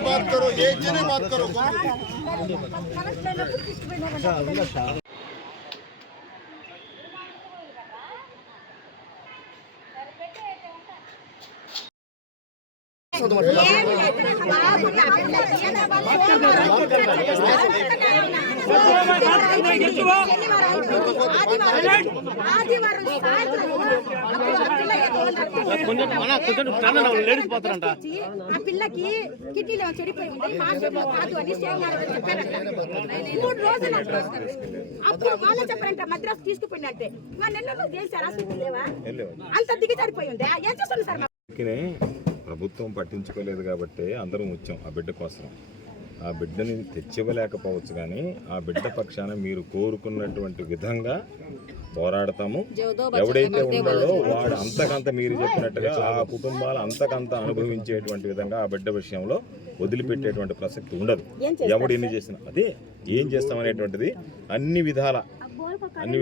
बात करो, एक जने बात करो। పిల్లకి కిడ్నీలో చెడిపోయింది కాదు అని మూడు రోజులు అప్పుడు వాళ్ళు చెప్పారంట మద్రాసు తీసుకుపోయిందంటే మా నెలలో చేశారా లేవా అంత దిగజారిపోయింది ఏం చేస్తుంది సార్. ప్రభుత్వం పట్టించుకోలేదు కాబట్టి అందరం వచ్చాం ఆ బిడ్డ కోసం. ఆ బిడ్డని తెచ్చివ్వలేకపోవచ్చు కానీ ఆ బిడ్డ పక్షాన మీరు కోరుకున్నటువంటి విధంగా పోరాడతాము. ఎవడైతే ఉన్నాడో వాడు అంతకంత మీరు చెప్పినట్టుగా ఆ కుటుంబాలు అంతకంత అనుభవించేటువంటి విధంగా ఆ బిడ్డ విషయంలో వదిలిపెట్టేటువంటి ప్రసక్తి ఉండదు. ఎవడు ఎన్ని చేసినా అదే ఏం చేస్తామనేటువంటిది అన్ని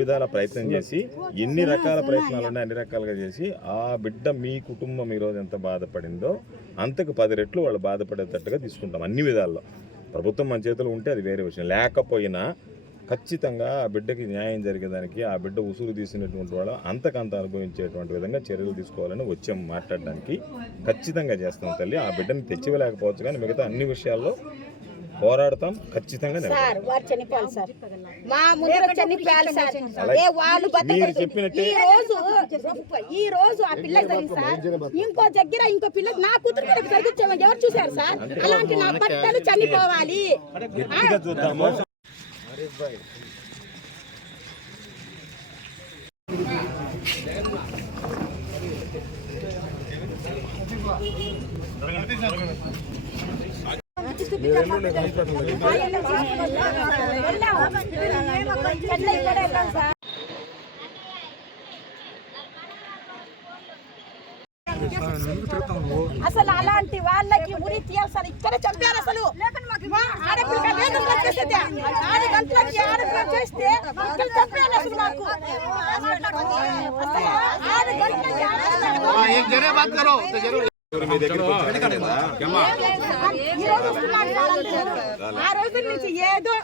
విధాల ప్రయత్నం చేసి ఎన్ని రకాల ప్రయత్నాలు ఉన్నాయి అన్ని రకాలుగా చేసి ఆ బిడ్డ మీ కుటుంబం ఈరోజు ఎంత బాధపడిందో అంతకు 10 రెట్లు వాళ్ళు బాధపడేటట్టుగా తీసుకుంటాం. అన్ని విధాల్లో ప్రభుత్వం మన చేతిలో ఉంటే అది వేరే విషయం. లేకపోయినా ఖచ్చితంగా ఆ బిడ్డకి న్యాయం జరిగేదానికి ఆ బిడ్డ ఉసురు తీసినటువంటి వాళ్ళు అంతకంత అనుభవించేటువంటి విధంగా చర్యలు తీసుకోవాలని వచ్చాం మాట్లాడడానికి. ఖచ్చితంగా చేస్తాం తల్లి. ఆ బిడ్డని తెచ్చివ్వలేకపోవచ్చు కానీ మిగతా అన్ని విషయాల్లో పోరాడతాం ఖచ్చితంగా. మీరు చెప్పినట్టే ఈ రోజు ఆ పిల్ల ఇంకో దగ్గర ఇంకో పిల్ల నా కూతురు జరిగించామని ఎవరు చూసారు సార్? అలాంటి నా భర్తలు చనిపోవాలి. చూద్దాము. అసలు అలాంటి వాళ్ళకి ఉరి తీయాల్సి ఇక్కడ చంపారు. అసలు చేస్తే ఆ రోజు నుంచి ఏదో